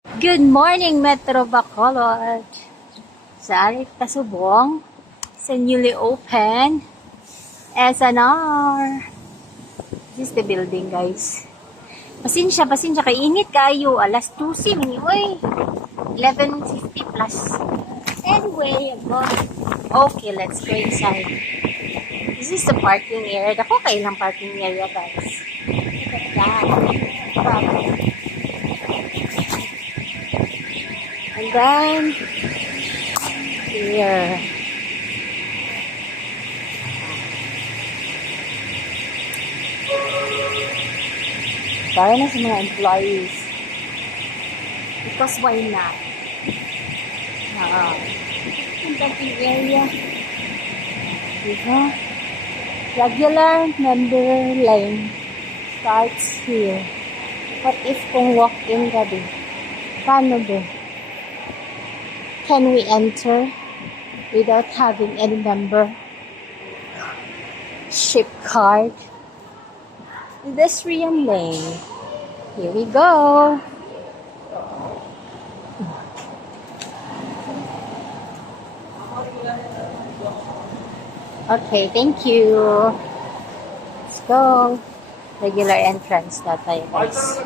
Good morning, Metro Bacolod! Sa Arit Kasubong, sa newly open SNR. This is the building, guys. Pasensya, kainit kayo. Alas 2 mini, uy. 11:50 plus. Anyway, okay, let's go inside. This is the parking area. Dako kailang parking area, guys. Look at that. And then, here. Para na sa mga employees. Because why not? Ang parking area. Diba? Regular member lane starts here. What if kung walk-in ka din? Paano ba? Can we enter without having any membership card? Pedestrian lane. Here we go. Okay, thank you. Let's go. Regular entrance na tayo, guys.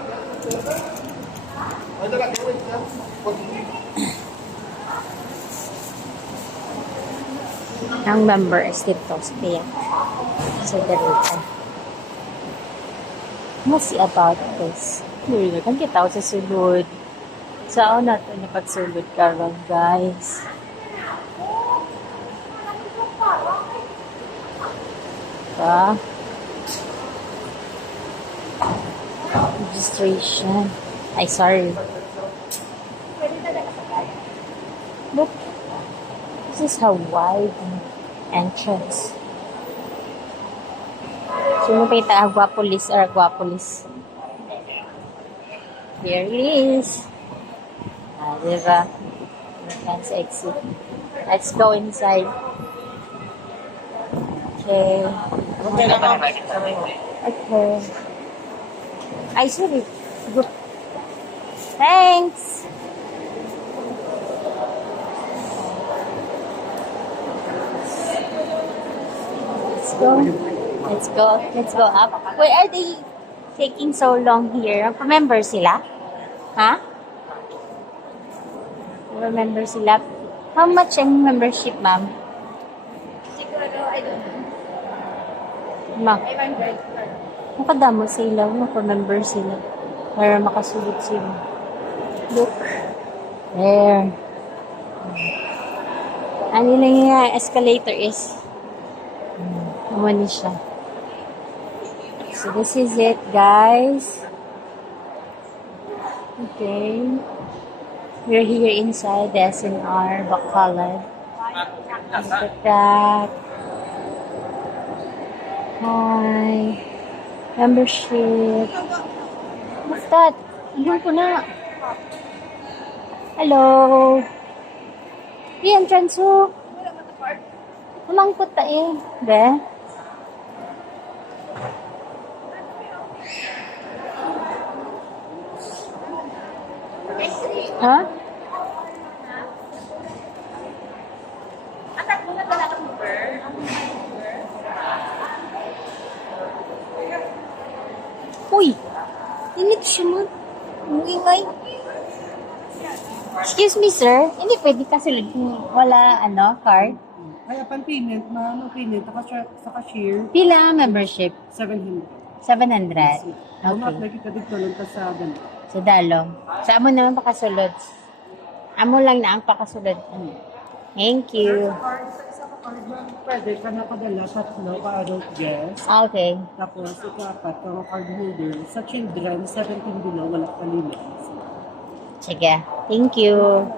Ang member is dito sa kaya. Sa dalitan. What's about this? Here, kung kita sa sulod. Saan natin napagsulod karon, guys? Diba? Registration. Ay, sorry. Look. This is how wide entrance. Sino pa ita Agwapolis or Agwapolis? Here it is. Diba? Entrance exit. Let's go inside. Okay. Okay. Ay, sorry. Good. Thanks. Let's go up. Why are they taking so long here? Remember sila? Ha? Remember sila? How much ang membership, ma'am? Siguro, I don't know. Ma, 500. makadamo sila. Remember sila. Para makasulot sila. Look. There. Ano lang yung escalator is. Naman siya. So, this is it, guys. Okay. We're here inside the SNR Bacolod. Look at that. Hi. Membership. What's that? Iyon ko na. Hello. Di entrance ho. Namangkot ta eh. Be? Ha? Atak mo na talaga number. Uy! Init siya mo. Ang ingay. Excuse me, sir. Hindi pwede kasi wala, card. Kaya pan payment, ma'am, payment sa cashier, Pila membership? 700. 700. Umat Okay. lagi ka dito lang ka sa ganun. Sa dalong. Sa amo naman pakasulod. Amo lang na ang pakasulod. Thank you. Sa isa ka card, ma'am, pwede ka napadala tatlo ka adult guest. Okay. Tapos, ikapat ka card holder. Sa children, 17 below, wala ka limit. Sige. Thank you.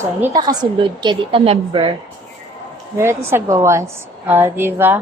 So, hindi ta kasulod kaya di ta member. Meron sa gawas. Di ba?